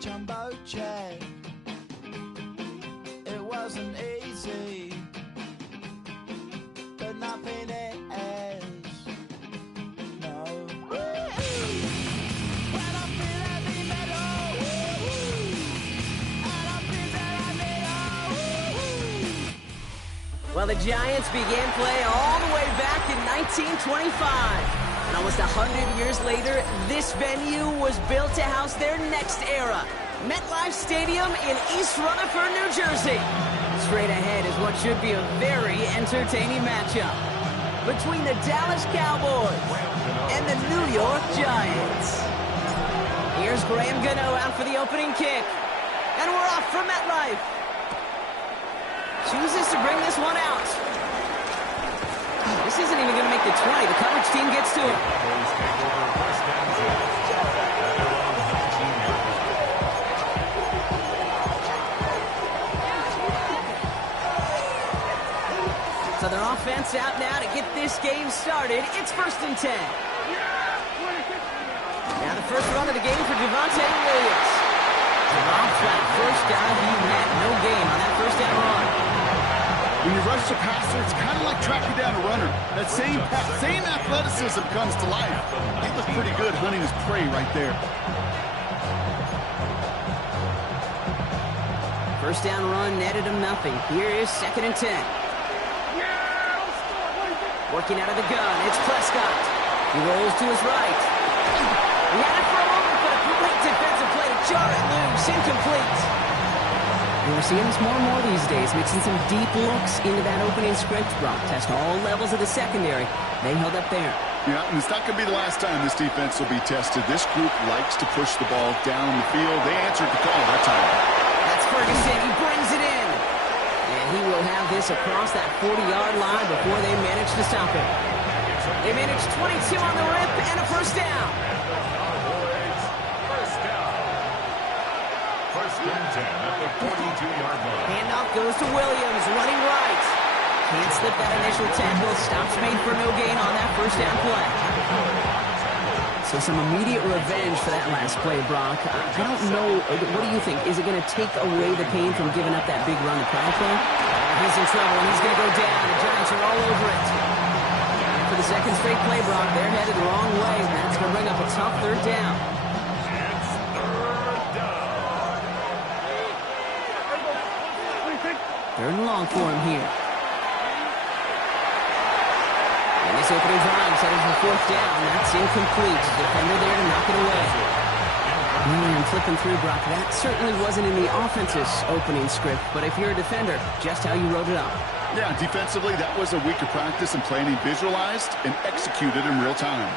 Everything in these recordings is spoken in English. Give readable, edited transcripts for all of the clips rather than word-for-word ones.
jumbo jet. It wasn't easy, but nothing is. No. When I feel heavy metal, and I feel that I need. Well, the Giants began play all the way back in 1925. And almost 100 years later, this venue was built to house their next era. MetLife Stadium in East Rutherford, New Jersey. Straight ahead is what should be a very entertaining matchup between the Dallas Cowboys and the New York Giants. Here's Graham Gano out for the opening kick. And we're off from MetLife. Chooses to bring this one out. This isn't even going to make the 20. The coverage team gets to him. So their offense out now to get this game started. It's 1st and 10. Now the first run of the game for Javonte Williams. Rob flat, first down, he had no gain on that first down run. When you rush the passer, it's kind of like tracking down a runner. That same athleticism comes to life. He was pretty good hunting his prey right there. First down run netted him nothing. Here is 2nd and 10. Working out of the gun, it's Prescott. He rolls to his right. He had it for a moment, but a great defensive play to jar it loose. Incomplete. And we're seeing this more and more these days, mixing some deep looks into that opening script. Brock test all levels of the secondary. They held up there. Yeah, and it's not going to be the last time this defense will be tested. This group likes to push the ball down the field. They answered the call that time. That's Ferguson. He brings it in. And he will have this across that 40-yard line before they manage to stop him. They manage 22 on the rip and a first down. First and 10 at the 42-yard line. Handoff goes to Williams, running right. Can't slip that initial tackle. Stops made for no gain on that first down play. So some immediate revenge for that last play, Brock. I don't know. What do you think? Is it going to take away the pain from giving up that big run to Pride play? He's in trouble, and he's going to go down. The Giants are all over it. And for the second straight play, Brock, they're headed the wrong way. That's going to bring up a tough third down. It's third down. Third and long for him here. And this opening drive settles for 4th down. That's incomplete. Defender there to knock it away. And flipping through, Brock, that certainly wasn't in the offense's opening script, but if you're a defender, just how you wrote it up. Yeah, defensively, that was a week of practice and planning visualized and executed in real time.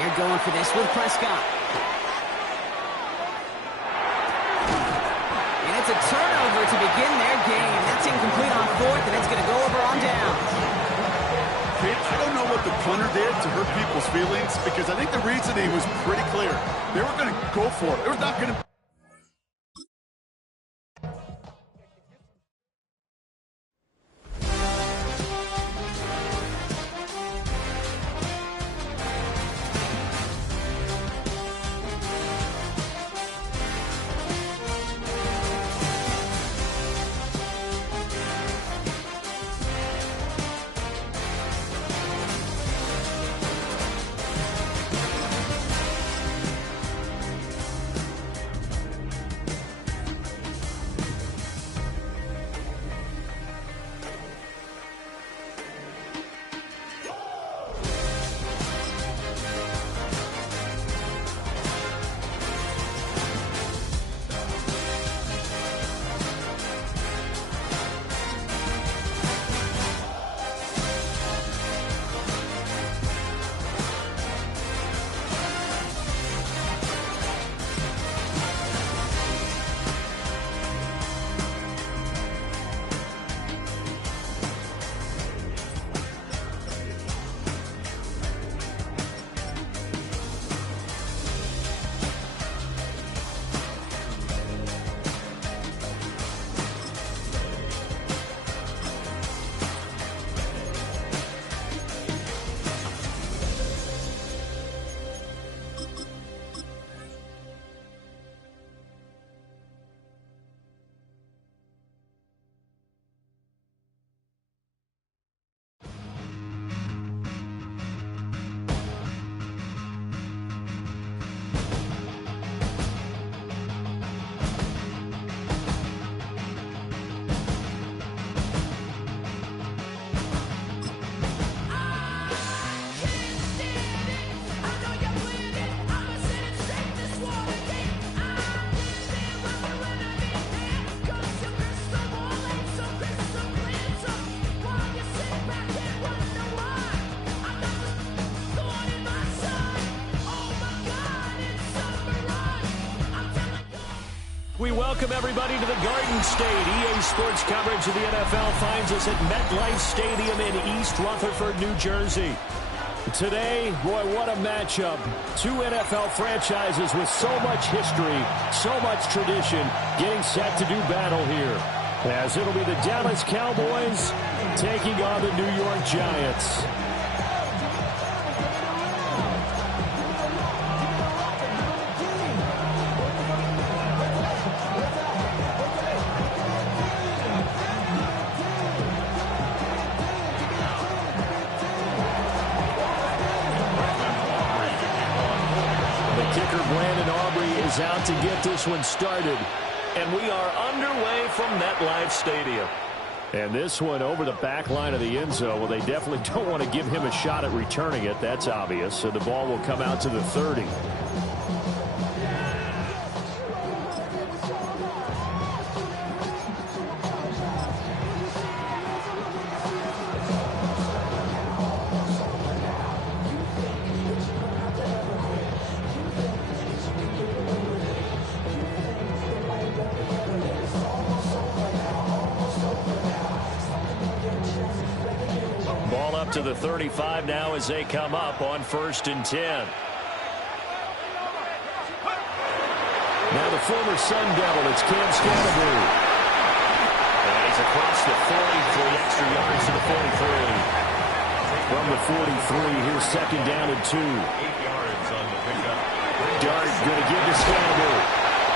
They're going for this with Prescott. And it's a turnover to begin their game. That's incomplete on 4th, and it's going to go over on down. I don't know what the punter did to hurt people's feelings, because I think the reasoning was pretty clear. They were going to go for it. They were not going to... welcome everybody to the Garden State. EA Sports coverage of the NFL finds us at MetLife Stadium in East Rutherford, New Jersey. Today, boy, what a matchup. Two NFL franchises with so much history, so much tradition, getting set to do battle here. As it'll be the Dallas Cowboys taking on the New York Giants. Out to get this one started, and we are underway from MetLife Stadium. And this one over the back line of the end zone. Well, they definitely don't want to give him a shot at returning it. That's obvious. So the ball will come out to the 30. To the 35 now as they come up on 1st and 10. Now the former Sun Devil, it's Cam Scantlebury. And he's across the 40 for the extra yards to the 43. From the 43, here's 2nd down and 2. 8 yards on the pickup. Dart going to give to Scantlebury.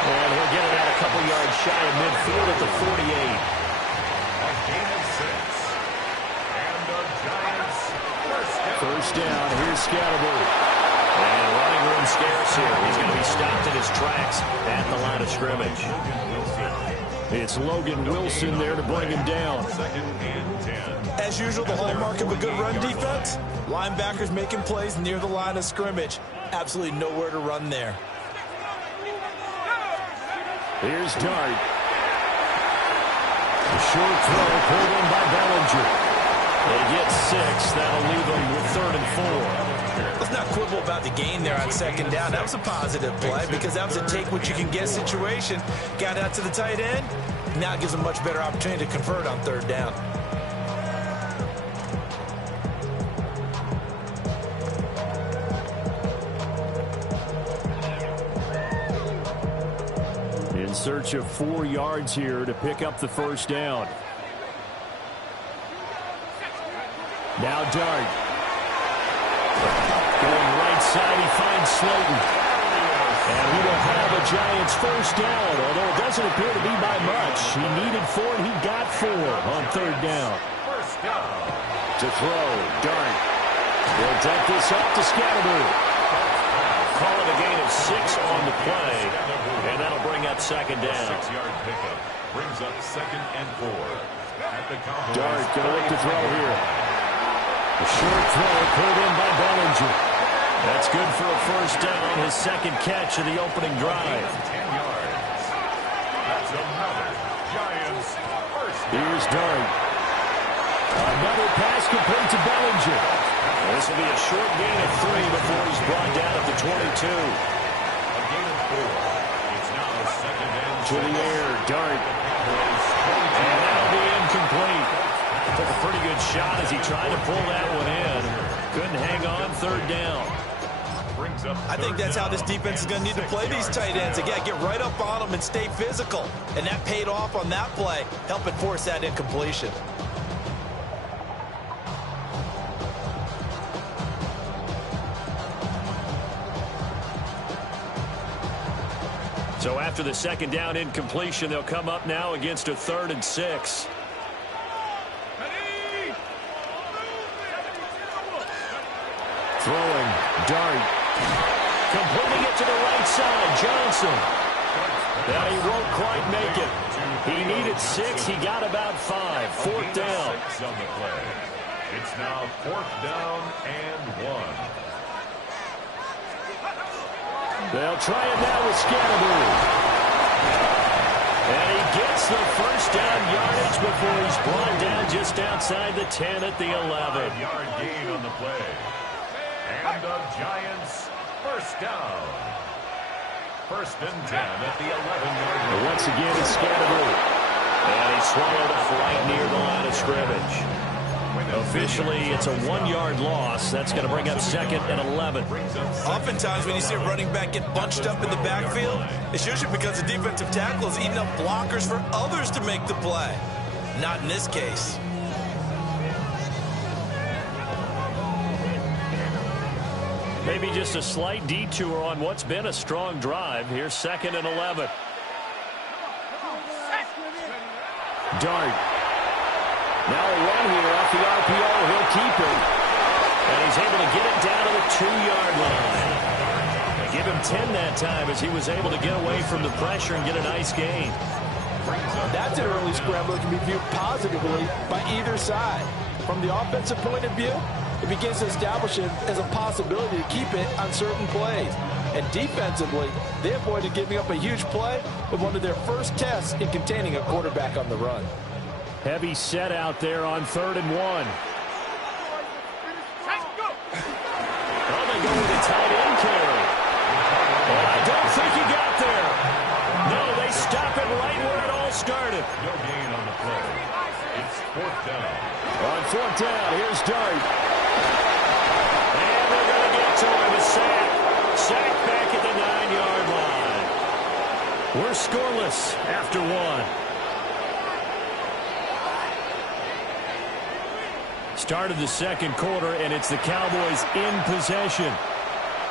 And he'll get it out a couple yards shy of midfield at the 48. A gain of 6. First down, here's Scantlebury. And running room scarce here. He's going to be stopped in his tracks at the line of scrimmage. It's Logan Wilson there to bring him down. 2nd and 10. As usual, the hallmark of a good run defense, linebackers making plays near the line of scrimmage. Absolutely nowhere to run there. Here's Dart. A short throw pulled in by Bellinger. They get 6. That'll leave them with 3rd and 4. Let's not quibble about the gain there on 2nd down. That was a positive play because that was a take-what-you-can-get situation. Got out to the tight end. Now it gives them a much better opportunity to convert on 3rd down. In search of 4 yards here to pick up the 1st down. Now Dart. Going right side, he finds Slayton. And he will have a Giants 1st down, although it doesn't appear to be by much. He needed 4, and he got 4 on 3rd down. 1st down. To throw, Dart. He'll dump this up to Scantlebury. Call it a gain of 6 on the play, and that'll bring up 2nd down. 6-yard pickup brings up 2nd and 4. At the Cowboys. Dart going to look to throw here. A short throw pulled in by Bellinger. That's good for a 1st down, his 2nd catch of the opening drive. 10 yards. That's another Giants 1st down. Here's Dart. Another pass complete to Bellinger. This will be a short gain of 3 before he's brought down at the 22. A gain of 4. It's now 2nd and 6. To the air, Dart. And that'll be incomplete. Took a pretty good shot as he tried to pull that one in. Couldn't hang on 3rd down. I think that's how this defense is going to need to play these tight ends. Again, get right up on them and stay physical. And that paid off on that play, helping force that incompletion. So after the 2nd down incompletion, they'll come up now against a 3rd and 6. Throwing, Dart. Completing it to the right side, Johnson. Now he won't quite make it. He needed 6, he got about 5. 4th down. On the play. It's now 4th down and 1. They'll try it now with Scantlebury. And he gets the 1st down yardage before he's brought down just outside the 10 at the 11. 5-yard gain on the play. And the Giants 1st down. First and 10 at the 11-yard line. Once again, it's Scatterby. And he swallowed up right near the line of scrimmage. Officially, it's a 1-yard loss. That's going to bring up second and 11. Oftentimes, when you see a running back get bunched up in the backfield, it's usually because the defensive tackle is eating up blockers for others to make the play. Not in this case. Maybe just a slight detour on what's been a strong drive. Here's second and 11. Dart. Now a run here off the RPO. He'll keep it. And he's able to get it down to the 2-yard line. They give him 10 that time as he was able to get away from the pressure and get a nice gain. That's an early scramble that can be viewed positively by either side. From the offensive point of view, it begins to establish it as a possibility to keep it on certain plays. And defensively, they avoided giving up a huge play with one of their first tests in containing a quarterback on the run. Heavy set out there on 3rd and 1. Oh, they go with a tight end carry. And I don't think he got there. No, they stop it right where it all started. No gain on the play. It's 4th down. On 4th down, here's Dart. And they're going to get to him. A sack. Sack back at the 9-yard line. We're scoreless after 1. Start of the second quarter, and it's the Cowboys in possession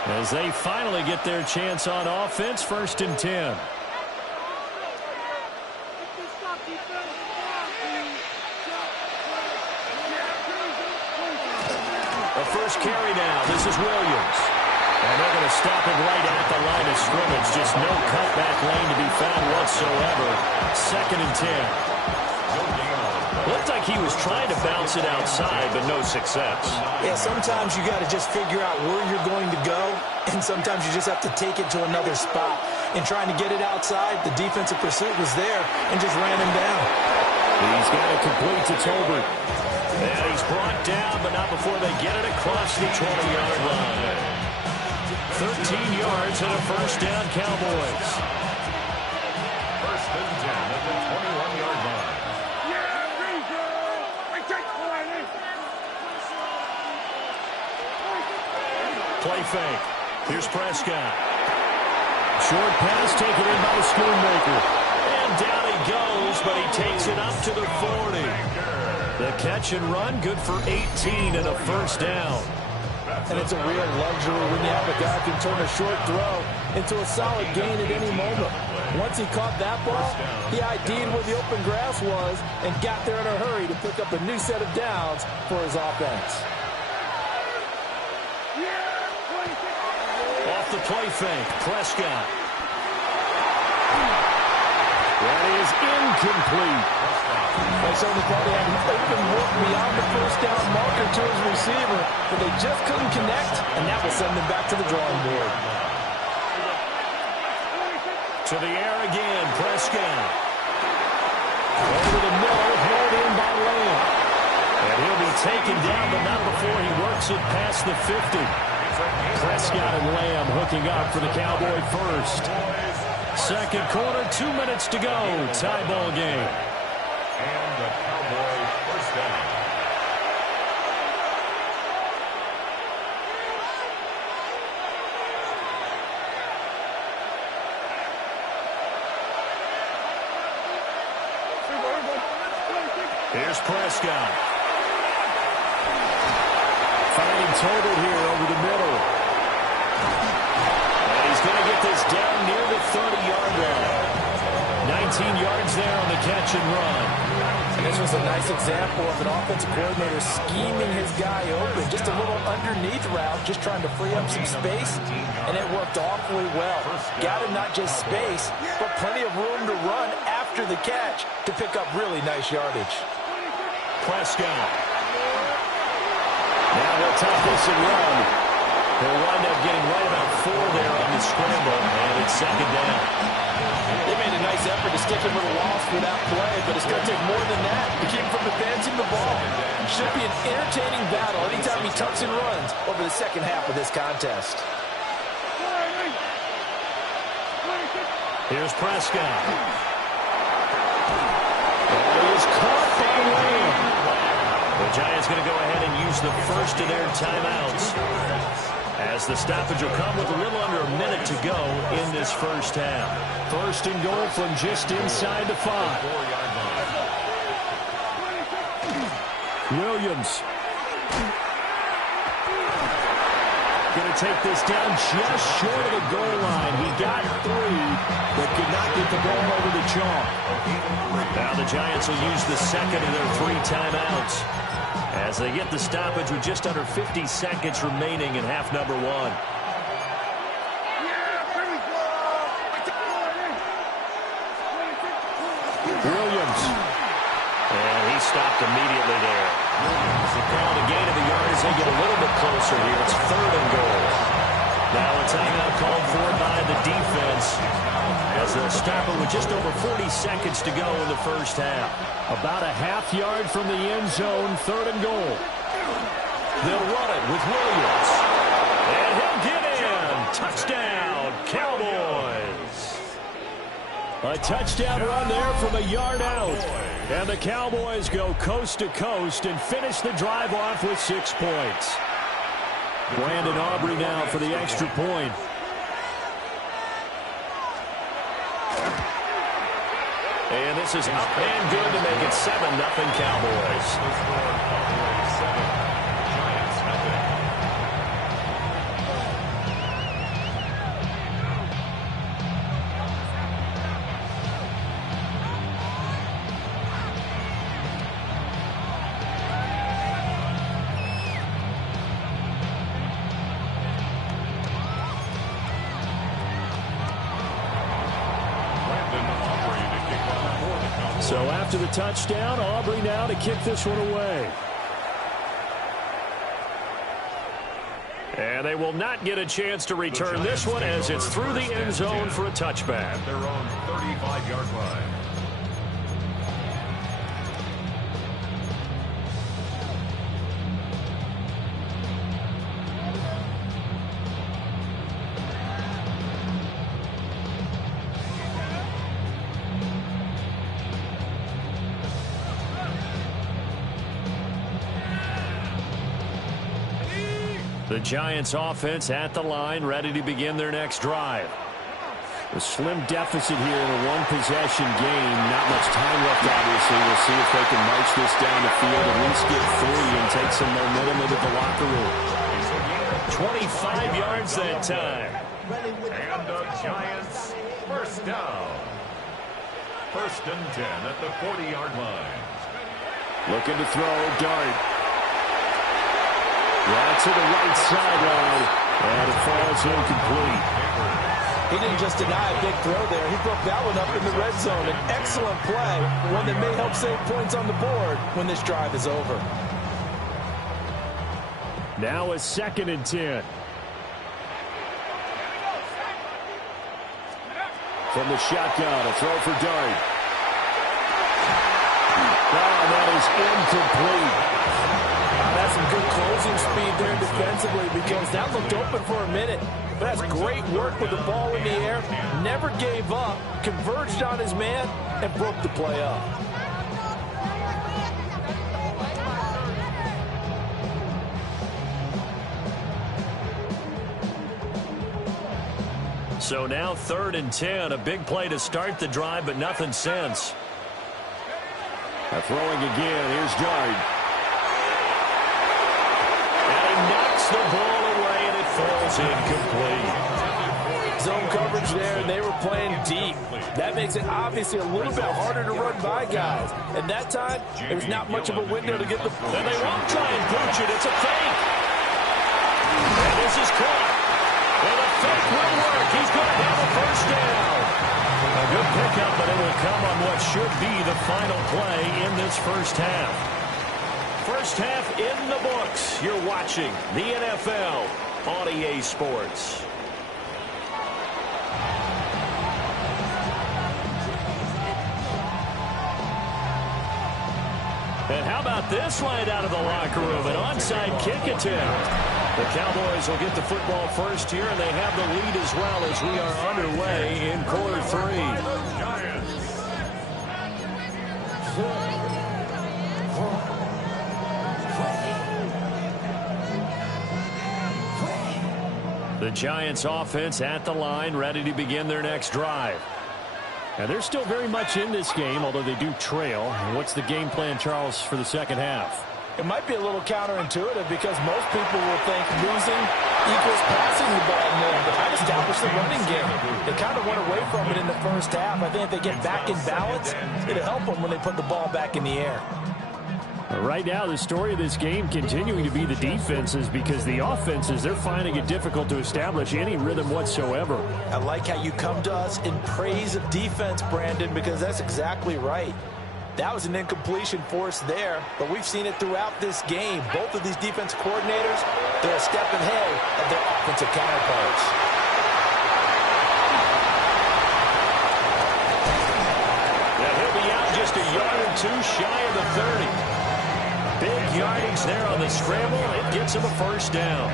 as they finally get their chance on offense. 1st and 10. The first carry now. This is Williams. And they're going to stop it right at the line of scrimmage. Just no cutback lane to be found whatsoever. 2nd and 10. Looked like he was trying to bounce it outside, but no success. Yeah, sometimes you got to just figure out where you're going to go, and sometimes you just have to take it to another spot. In trying to get it outside, the defensive pursuit was there and just ran him down. He's got it complete to Tolbert. And he's brought down, but not before they get it across the 20-yard line. 13 yards and a first down, Cowboys. First and 10 at the 21-yard line. Play fake. Here's Prescott. Short pass taken in by the Schoonmaker. And down he goes, but he takes it up to the 40. The catch and run, good for 18 and a first down. And it's a real luxury when you have a guy who can turn a short throw into a solid gain at any moment. Once he caught that ball, he ID'd where the open grass was and got there in a hurry to pick up a new set of downs for his offense. Off the play fake, Prescott. That is incomplete. They certainly thought he had an open look beyond the first down marker to his receiver, but they just couldn't connect, and that will send them back to the drawing board. To the air again, Prescott. Over the middle, held in by Lamb. And he'll be taken down, but not before he works it past the 50. Prescott and Lamb hooking up for the Cowboy first. Second quarter, 2 minutes to go. Tie ball game. And the Cowboy first down. Here's Prescott. Finding Tolbert here over the middle. And he's going to get this down near the 30-yard line. 19 yards there on the catch and run. And this was a nice example of an offensive coordinator scheming his guy open. Just a little underneath route, just trying to free up some space, and it worked awfully well. Got him not just space, but plenty of room to run after the catch to pick up really nice yardage. Prescott. Now he'll top this and run. He'll wind up getting right about 4 there on the scramble, and it's second down. They made a nice effort to stick him with a loss for that play, but it's going to take more than that to keep him from advancing the ball. Should be an entertaining battle anytime he tucks and runs over the second half of this contest. Here's Prescott. And he is caught by Lamb. The Giants going to go ahead and use the first of their timeouts, as the stoppage will come with a little under a minute to go in this first half. First and goal from just inside the 5. Williams. Going to take this down just short of the goal line. He got 3, but could not get the ball over the chalk. Now the Giants will use the second of their 3 timeouts, as they get the stoppage with just under 50 seconds remaining in half number 1. Williams. And he stopped immediately there. So called a gain of a yard as they get a little bit closer here. It's 3rd and goal. Now a timeout called for by the defense, as they'll stop it with just over 40 seconds to go in the first half. About a half yard from the end zone, 3rd and goal. They'll run it with Williams. And he'll get in. Touchdown, Cowboys. A touchdown run there from a yard out. And the Cowboys go coast to coast and finish the drive off with 6 points. Brandon Aubrey now for the extra point. And this is up and good to make it 7-0 Cowboys. So after the touchdown, Aubrey now to kick this one away. And they will not get a chance to return this one, as it's through the end zone for a touchback. Their own 35-yard line. The Giants offense at the line, ready to begin their next drive. A slim deficit here in a one-possession game. Not much time left, obviously. We'll see if they can march this down the field, at least get 3 and take some momentum into the locker room. 25 yards that time. And the Giants first down. 1st and 10 at the 40-yard line. Looking to throw, Dart. Right to the right sideline, and it falls incomplete. He didn't just deny a big throw there. He broke that one up in the red zone. An excellent play, one that may help save points on the board when this drive is over. Now a 2nd and 10. From the shotgun, a throw for Dart. Oh, that is incomplete. That's some good closing speed there defensively, because that looked open for a minute. But that's great work with the ball in the air. Never gave up, converged on his man, and broke the play up. So now 3rd and 10. A big play to start the drive, but nothing since. Throwing again. Here's Dart. Knocks the ball away, and it falls incomplete. Zone coverage there, and they were playing deep. That makes it obviously a little bit harder to run by guys. And that time, there was not much of a window to get the... And they won't try and pooch it. It's a fake. And this is caught. And the fake will work. He's going to have a first down. A good pickup, but it will come on what should be the final play in this first half. First half in the books. You're watching the NFL on EA Sports. And how about about this right out of the locker room? An onside kick attempt. The Cowboys will get the football first here, and they have the lead as well as we are underway in quarter 3. The Giants offense at the line, ready to begin their next drive. And they're still very much in this game, although they do trail. What's the game plan, Charles, for the second half? It might be a little counterintuitive because most people will think losing equals passing the ball more, but I'd establish the running game. They kind of went away from it in the first half. I think if they get back in balance, it'll help them when they put the ball back in the air. Right now, the story of this game continuing to be the defenses, because the offenses, they're finding it difficult to establish any rhythm whatsoever. I like how you come to us in praise of defense, Brandon, because that's exactly right. That was an incompletion force there, but we've seen it throughout this game. Both of these defense coordinators, they're a step ahead of their offensive counterparts. Yeah, he'll be out just a yard or two shy of the 30. Big yardage there on the scramble. It gets him a first down.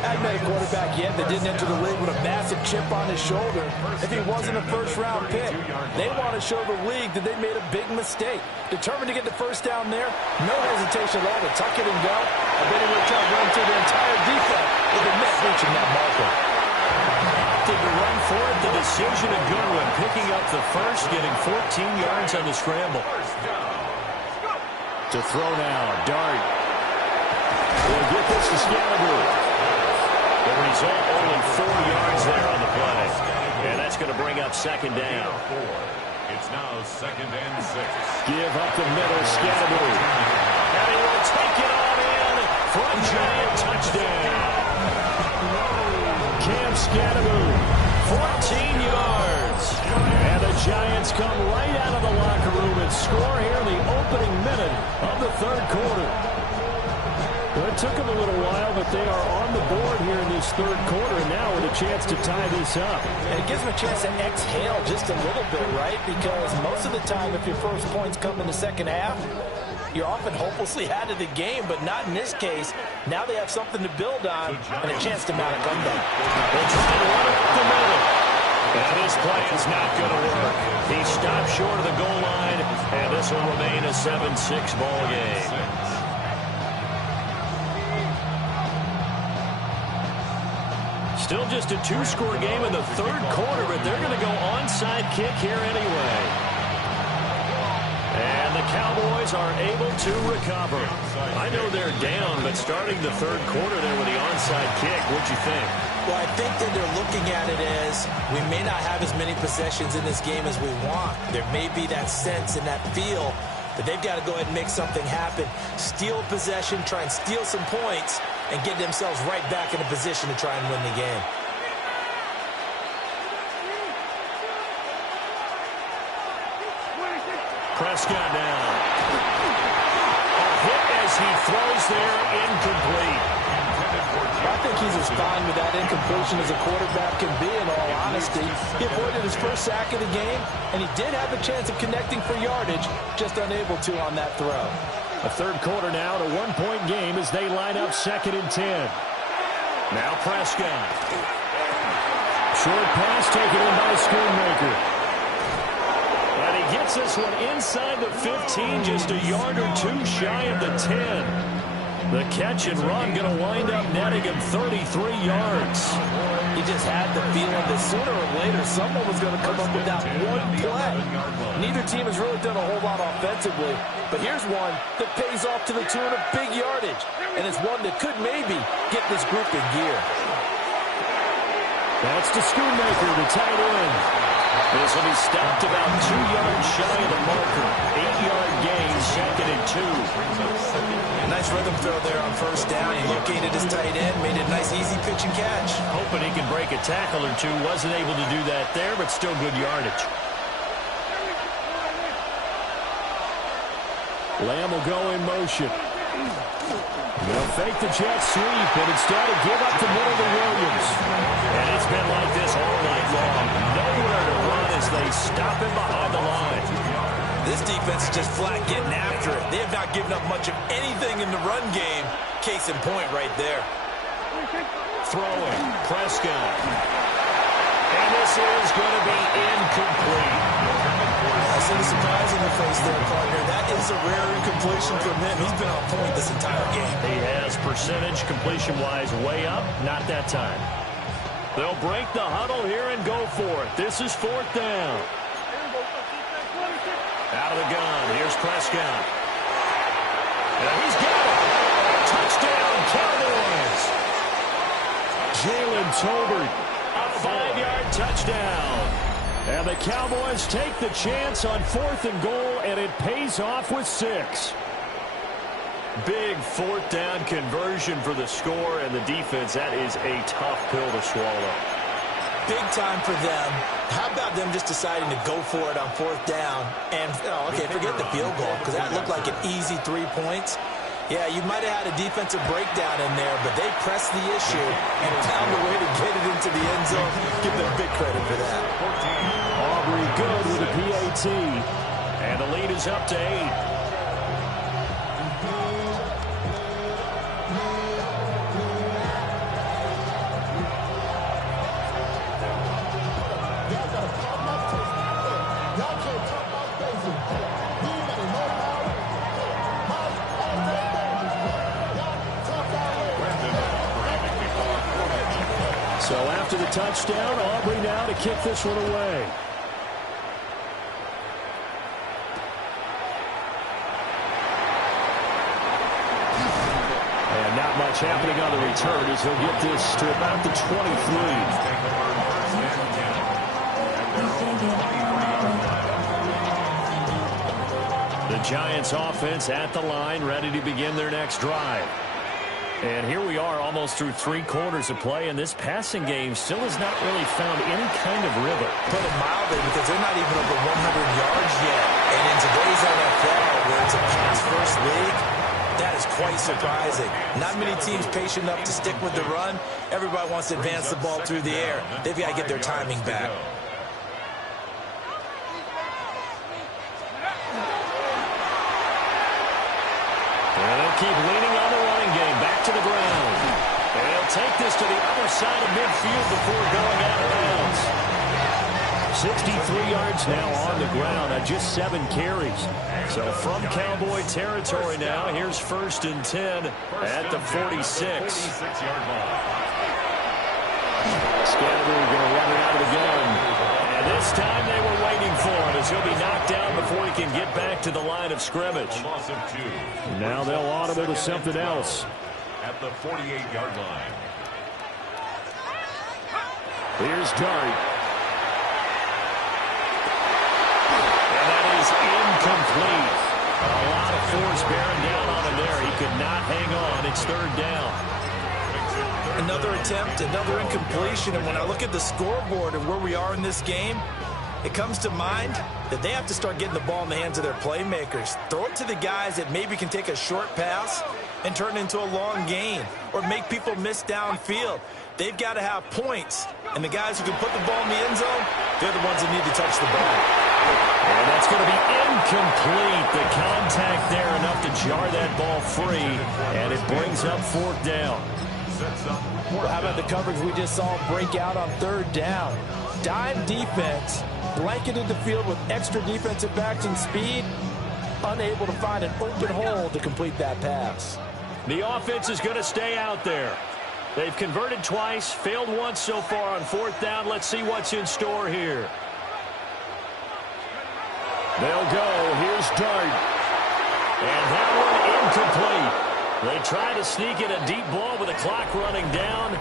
I've met a quarterback yet that didn't enter the league with a massive chip on his shoulder if he wasn't a first-round pick. They want to show the league that they made a big mistake. Determined to get the first down there, no hesitation at all to tuck it and go. I bet he would try to run through the entire defense if it meant reaching that marker. Opted to run for it. The decision a good one. Picking up the first, getting 14 yards on the scramble. To throw now, Dart. Will get this to Scalaboo. The result, only 4 yards there on the play. And that's going to bring up second down. It's now 2nd and 6. Give up the middle, Scalaboo. And he will take it on in for a giant touchdown. Cam Scalaboo, 14 yards. And the Giants come right out of the locker room and score here in the opening minute of the third quarter. Well, it took them a little while, but they are on the board here in this third quarter now with a chance to tie this up. And it gives them a chance to exhale just a little bit, right? Because most of the time, if your first points come in the second half, you're often hopelessly out of the game, but not in this case. Now they have something to build on and a chance to mount a comeback. They'll try to run it up the middle. And this play is not going to work. He stopped short of the goal line, and this will remain a 7-6 ball game. Still just a 2-score game in the third quarter, but they're going to go onside kick here anyway. And the Cowboys are able to recover. I know they're down, but starting the third quarter there with the onside kick, what'd you think? Well, I think that they're looking at it as we may not have as many possessions in this game as we want. There may be that sense and that feel that they've got to go ahead and make something happen. Steal possession, try and steal some points, and get themselves right back in a position to try and win the game. Prescott down. A hit as he throws there, incomplete. I think he's as fine with that incompletion as a quarterback can be, in all honesty. He avoided his first sack of the game, and he did have a chance of connecting for yardage, just unable to on that throw. A third quarter now, a 1-point game as they line up 2nd and 10. Now Prescott. Short pass taken in by Schoonmaker. And he gets this one inside the 15, just a yard or two shy of the 10. The catch and run going to wind up netting him 33 yards. He just had the feeling that sooner or later someone was going to come up with that one play. Neither team has really done a whole lot offensively, but here's one that pays off to the tune of big yardage, and it's one that could maybe get this group in gear. That's to Schoonmaker, the tight end. This will be stopped about 2 yards shy of the marker. 8-yard gain, 2nd and 2. Nice rhythm throw there on first down. He located his tight end, made it a nice easy pitch and catch. Hoping he can break a tackle or two. Wasn't able to do that there, but still good yardage. Lamb will go in motion. They'll fake the jet sweep, and instead of give up the middle to Williams. And it's been like this all night long. Nowhere to run as they stop him behind the line. This defense is just flat getting after it. They have not given up much of anything in the run game. Case in point right there. Throwing, Prescott. And this is going to be incomplete. I see the surprise in your face there, partner. That is a rare incompletion from him. He's been on point this entire game. He has percentage completion-wise way up. Not that time. They'll break the huddle here and go for it. This is 4th down. Out of the gun. Here's Prescott. And he's got it. Touchdown, Cowboys. Jalen Tolbert, a 5-yard touchdown. And the Cowboys take the chance on 4th and goal, and it pays off with 6. Big 4th down conversion for the score, and the defense, that is a tough pill to swallow. Big time for them. How about them just deciding to go for it on 4th down? And, okay, forget the field goal, because that looked like an easy 3 points. Yeah, you might have had a defensive breakdown in there, but they pressed the issue and found a way to get it into the end zone. Give them big credit for that. Aubrey good with a PAT. And the lead is up to 8. So after the touchdown, Aubrey now to kick this one away. And not much happening on the return as he'll get this to about the 23. The Giants offense at the line, ready to begin their next drive. And here we are almost through 3 quarters of play, and this passing game still has not really found any kind of rhythm. Put it mildly, because they're not even over 100 yards yet. And in today's NFL, where it's a pass-first league, that is quite surprising. Not many teams patient enough to stick with the run. Everybody wants to advance the ball through the air. They've got to get their timing back. And they'll keep leaning on the running game. Back to the ground. And they'll take this to the other side of midfield before going out of bounds. 63 yards now on the ground on just 7 carries. So from Cowboy territory now, here's 1st and 10 at the 46. Scatterby going to run it out of the gun. And this time they were waiting for him as he'll be knocked down before he can get back to the line of scrimmage. Now they'll audible to something else. At the 48-yard line. Here's Dart. And that is incomplete. A lot of force bearing down on him there. He could not hang on. It's 3rd down. Another attempt, another incompletion. And when I look at the scoreboard and where we are in this game, it comes to mind that they have to start getting the ball in the hands of their playmakers. Throw it to the guys that maybe can take a short pass and turn it into a long gain or make people miss downfield. They've got to have points. And the guys who can put the ball in the end zone, they're the ones that need to touch the ball. And that's going to be incomplete. The contact there enough to jar that ball free. And it brings up 4th down. Well, how about the coverage we just saw break out on 3rd down? Dime defense, blanketed the field with extra defensive backs and speed, unable to find an open hole to complete that pass. The offense is going to stay out there. They've converted twice, failed once so far on 4th down. Let's see what's in store here. They'll go. Here's Dart. And that one incomplete. They try to sneak in a deep ball with the clock running down,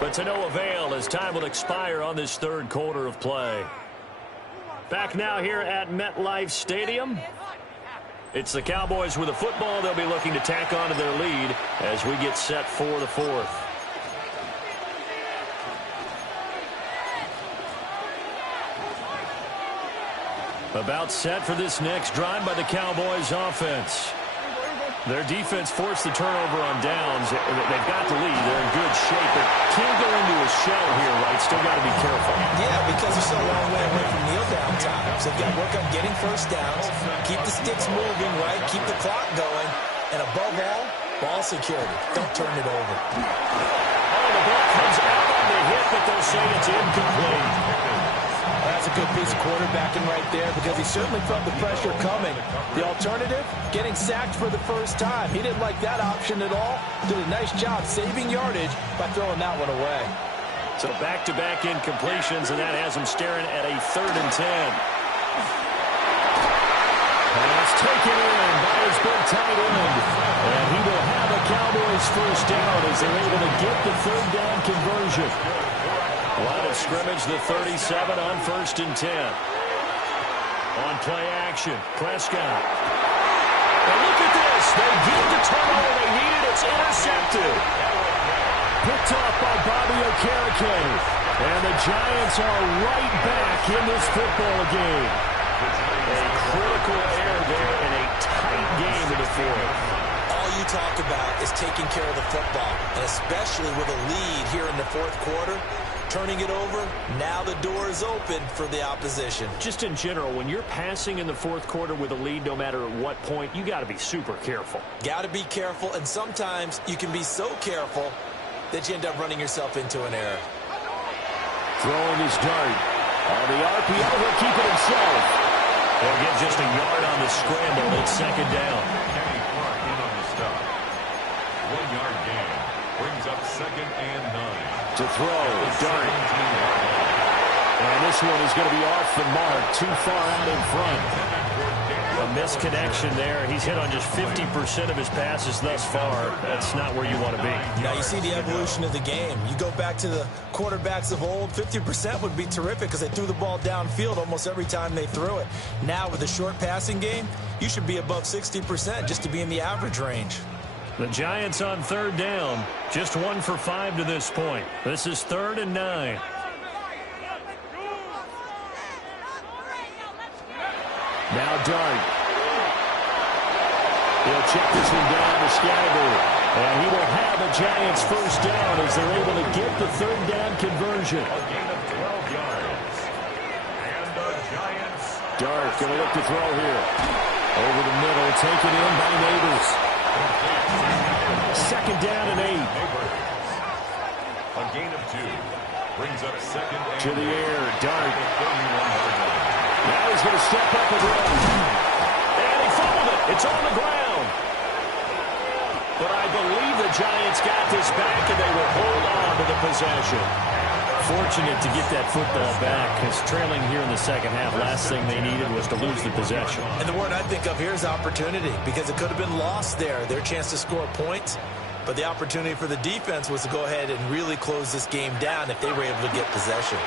but to no avail as time will expire on this 3rd quarter of play. Back now here at MetLife Stadium. It's the Cowboys with the football. They'll be looking to tack onto their lead as we get set for the 4th. About set for this next drive by the Cowboys offense. Their defense forced the turnover on downs. They've got the lead. They're in good shape, but can't go into a shell here, right? Still got to be careful. Yeah, because they're so long way away from kneel down time. So they've got to work on getting first downs, keep the sticks moving, right? Keep the clock going. And above all, ball security. Don't turn it over. Oh, the ball comes out on the hit, but they'll say it's incomplete. That's a good piece of quarterbacking right there because he certainly felt the pressure coming. The alternative, getting sacked for the first time. He didn't like that option at all. Did a nice job saving yardage by throwing that one away. So back-to-back incompletions, and that has him staring at a 3rd and 10. Pass taken in by his big tight end. And he will have a Cowboys first down as they're able to get the 3rd down conversion. Line of scrimmage, the 37 on 1st and 10. On play action, Prescott. And look at this. They get the turnover they needed. It's intercepted. Picked off by Bobby Okereke. And the Giants are right back in this football game. A critical error there in a tight game in the 4th. All you talk about is taking care of the football, and especially with a lead here in the 4th quarter. Turning it over, now the door is open for the opposition. Just in general, when you're passing in the 4th quarter with a lead, no matter at what point, you got to be super careful. Got to be careful, and sometimes you can be so careful that you end up running yourself into an error. Throwing his dart. On the RPO, he'll keep it himself. They'll get just a yard on the scramble. It's 2nd down. Kenny Clark in on the stop. 1-yard gain. Brings up 2nd and 9. To throw, dart. And this one is going to be off the mark, too far out in front. A misconnection there. He's hit on just 50% of his passes thus far. That's not where you want to be. Now you see the evolution of the game. You go back to the quarterbacks of old, 50% would be terrific because they threw the ball downfield almost every time they threw it. Now with the short passing game, you should be above 60% just to be in the average range. The Giants on 3rd down. Just 1 for 5 to this point. This is 3rd and 9. Now Dart. He'll check this one down to Scatterby. And he will have a Giants first down as they're able to get the 3rd down conversion. A gain of 12 yards. And the Giants. Dart going to look to throw here. Over the middle, taken in by Neighbors. 2nd down and 8. A gain of 2. Brings up 2nd and to the air. Dart. 31-yard line. Now he's going to step up and run. And he fumbled it. It's on the ground. But I believe the Giants got this back, and they will hold on to the possession. Fortunate to get that football back, because trailing here in the 2nd half, last thing they needed was to lose the possession. And the word I think of here is opportunity, because it could have been lost there, their chance to score points. But the opportunity for the defense was to go ahead and really close this game down if they were able to get possession.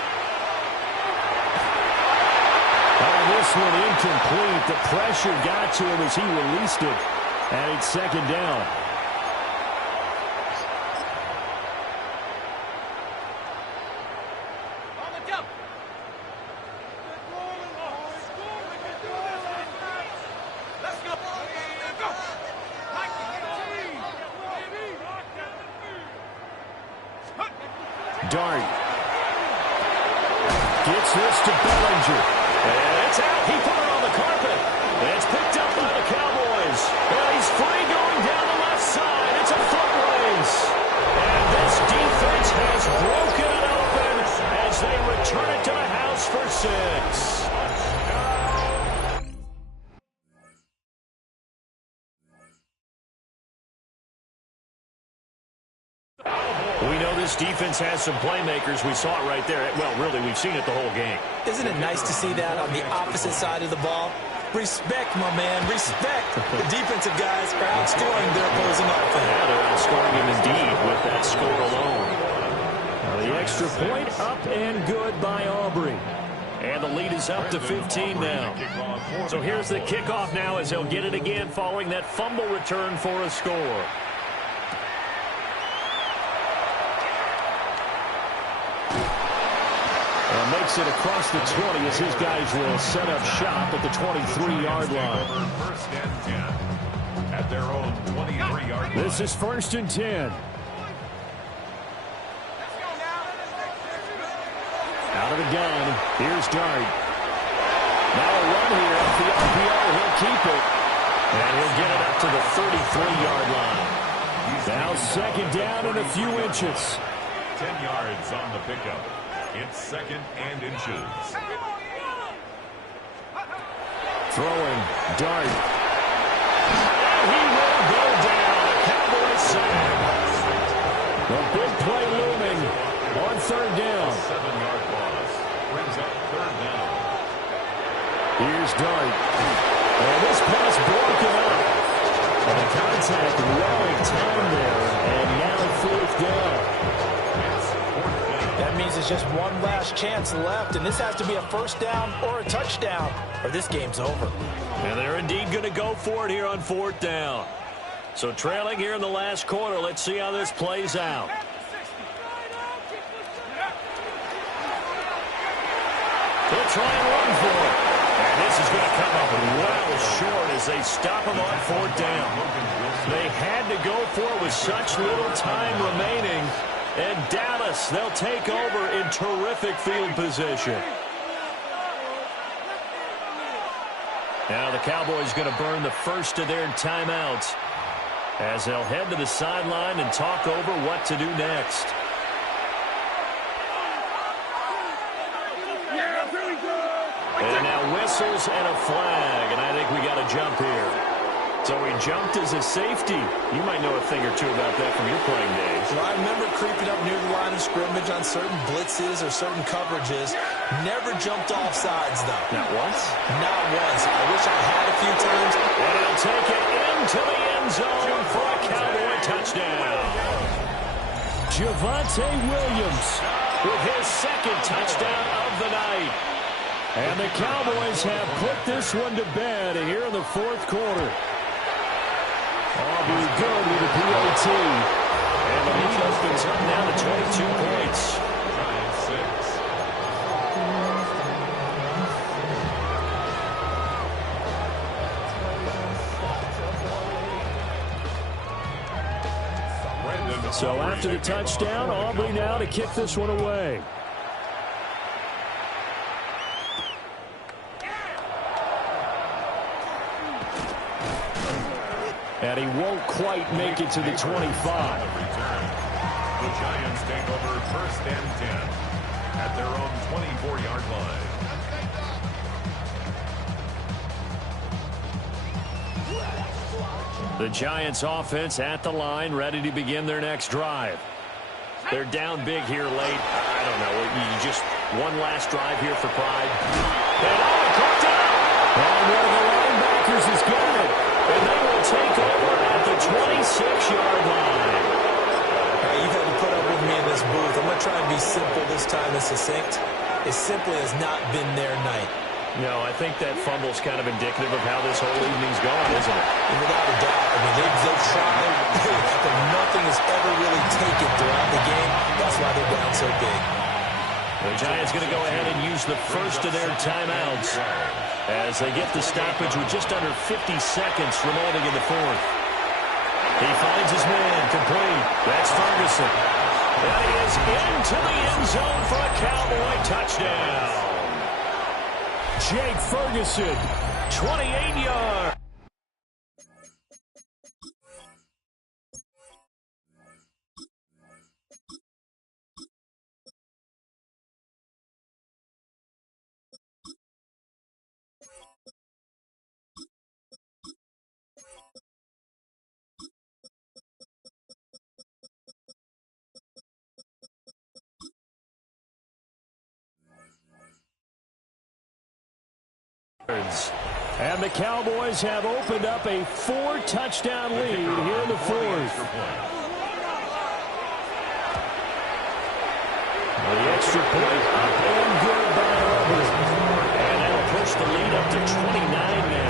Oh, this one incomplete. The pressure got to him as he released it. And it's 2nd down. Dart gets this to Bellinger. And it's out. He put it on the carpet. And it's picked up by the Cowboys. And he's free going down the left side. It's a foot race. And this defense has broken it open as they return it to the house for 6. This defense has some playmakers. We saw it right there. Well, really, we've seen it the whole game. Isn't it nice to see that on the opposite side of the ball? Respect, my man, respect. The defensive guys are outscoring their opposing offense. Yeah, they're outscoring him indeed with that score alone. Now the extra point up and good by Aubrey. And the lead is up to 15 now. So here's the kickoff now as they'll get it again following that fumble return for a score. And makes it across the 20 as his guys will set up shop at the 23-yard line. First and 10. at their own 23-yard line. This is 1st and 10. Out of the gun. Here's Dart. Now a run here off the RPO. He'll keep it. And he'll get it up to the 33-yard line. Now 2nd down and a few inches. 10 yards on the pickup. It's 2nd and inches. Throwing. Dart. And he will go down. Cowboys sack. The big play looming on 3rd down. 7-yard loss brings up 3rd down. Here's Dart. And this pass broken up. And the contact well in time there. And now 4th down. That means it's just one last chance left, and this has to be a 1st down or a touchdown, or this game's over. And they're indeed going to go for it here on 4th down. So trailing here in the last quarter. Let's see how this plays out. They'll try and run for it. And this is going to come up well short as they stop him on 4th down. They had to go for it with such little time remaining. And Dallas, they'll take over in terrific field position. Now the Cowboys going to burn the first of their timeouts as they'll head to the sideline and talk over what to do next. And now whistles and a flag, and I think we got a jump here. So he jumped as a safety. You might know a thing or two about that from your playing days. Well, I remember creeping up near the line of scrimmage on certain blitzes or certain coverages. Never jumped off sides, though. Not once? Not once. I wish I had a few times. And he'll take it into the end zone for a Cowboy touchdown. Javonte Williams with his 2nd touchdown of the night. And the Cowboys have put this one to bed here in the 4th quarter. Aubrey good with the PAT. And the lead opens up now to 22 points. Giants 6. So after the touchdown, Aubrey now to kick this one away. And he won't quite make it to the 25. The Giants take over 1st and 10 at their own 24-yard line. The Giants offense at the line, ready to begin their next drive. They're down big here late. I don't know. You just one last drive here for pride. And caught down. And one of the linebackers has got it. And they will take over at the 26-yard line. Hey, you've had to put up with me in this booth. I'm going to try and be simple this time and succinct. It simply has not been their night. No, I think that fumble's kind of indicative of how this whole evening's going, isn't it? And without a doubt, I mean, they've tried, but nothing has ever really taken throughout the game. That's why they're down so big. The Giants going to go ahead and use the first of their timeouts as they get the stoppage with just under 50 seconds remaining in the 4th. He finds his man complete. That's Ferguson. And he is into the end zone for a Cowboy touchdown. Jake Ferguson, 28 yards. And the Cowboys have opened up a 4-touchdown lead here in the 4th. The extra point up and good by Auburn. And that'll push the lead up to 29 now.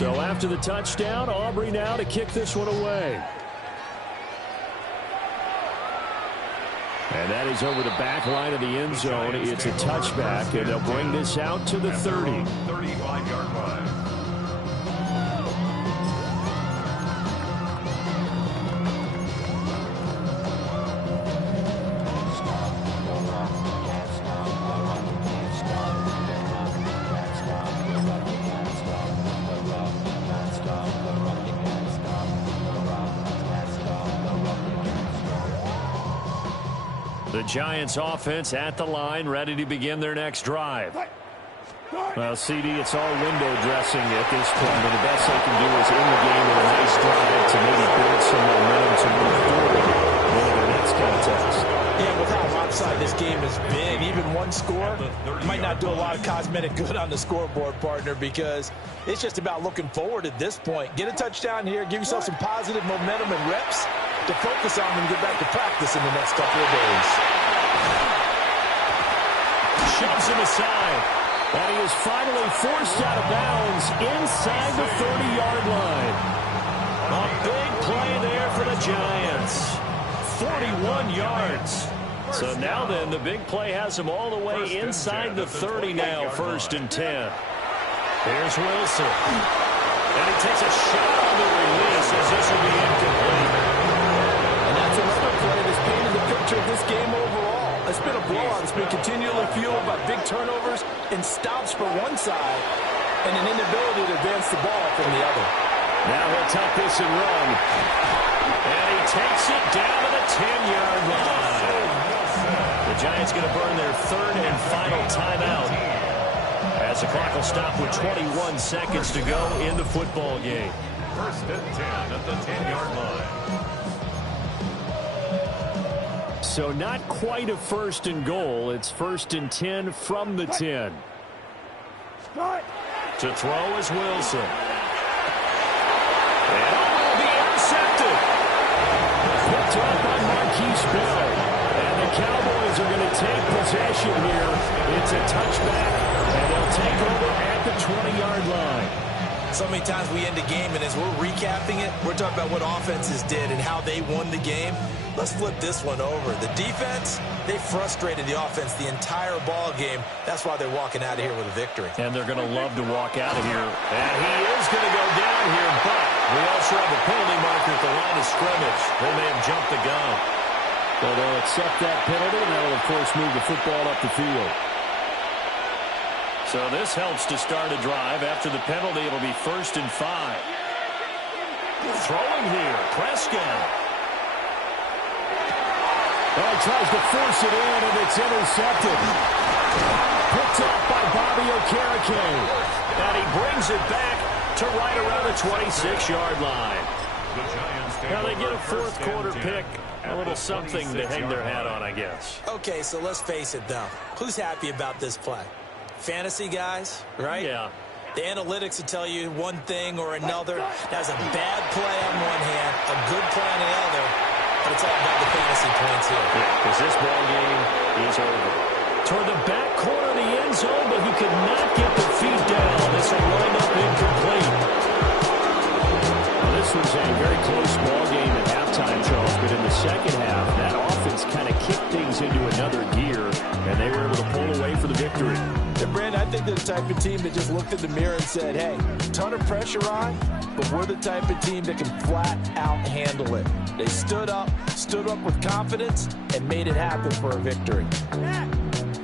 So after the touchdown, Aubrey now to kick this one away. And that is over the back line of the end zone. It's a touchback, and they'll bring this out to the 30. 35-yard line. The Giants offense at the line, ready to begin their next drive. Well, CD, it's all window dressing at this point, and the best they can do is in the game with a nice drive to maybe build some momentum to move forward into their next contest. Yeah, with how lopsided this game has been, even one score might not do a lot of cosmetic good on the scoreboard, partner, because it's just about looking forward at this point. Get a touchdown here, give yourself some positive momentum and reps to focus on and get back to practice in the next couple of days. Shoves him aside, and he is finally forced out of bounds inside the 30-yard line. A big play there for the Giants. 41 yards. So now then, the big play has him all the way inside the 30 now, 1st and 10. Here's Wilson. And he takes a shot on the release as this will be incomplete. And that's another play that's painted the picture of this game overall. It's been a blowout. It's been continually fueled by big turnovers and stops for one side and an inability to advance the ball from the other. Now he'll tuck this and run. And he takes it down to the 10-yard line. The Giants going to burn their 3rd and final timeout as the clock will stop with 21 seconds to go in the football game. 1st and 10 at the 10-yard line. So not quite a 1st and goal. It's 1st and 10 from the 10. To throw is Wilson. And it will be intercepted. Picked up by Marquise Bell. And the Cowboys are going to take possession here. It's a touchback, and they'll take over at the 20-yard line. So many times we end a game, and as we're recapping it, we're talking about what offenses did and how they won the game. Let's flip this one over. The defense, they frustrated the offense the entire ball game. That's why they're walking out of here with a victory. And they're going to love to walk out of here. And he is going to go down here, but we also have a penalty marker at the line of scrimmage. They may have jumped the gun. So they'll accept that penalty, and that'll, of course, move the football up the field. So this helps to start a drive. After the penalty, it'll be 1st and 5. Throwing here, Prescott. Oh, he tries to force it in, and it's intercepted. Picked up by Bobby Okereke. And he brings it back to right around the 26-yard line. Now they get a 4th quarter pick. A little something to hang their hat on, I guess. Okay, so let's face it, though. Who's happy about this play? Fantasy guys, right? Yeah. The analytics will tell you one thing or another. That's a bad play on one hand, a good play on the other, but it's all about the fantasy points here. Yeah, because this ball game is over. Toward the back corner of the end zone, but he could not get the feet down. This will wind up incomplete. Well, this was a very close ball game at halftime, Charles, but in the second half, that offense kind of kicked things into another gear, and they were able to pull away for the victory. And Brandon, I think they're the type of team that just looked in the mirror and said, hey, ton of pressure on, but we're the type of team that can flat out handle it. They stood up with confidence, and made it happen for a victory.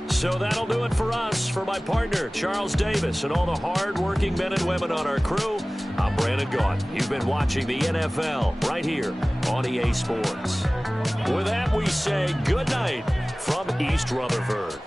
So that'll do it for us. For my partner, Charles Davis, and all the hard-working men and women on our crew, I'm Brandon Gaudin. You've been watching the NFL right here on EA Sports. With that, we say good night from East Rutherford.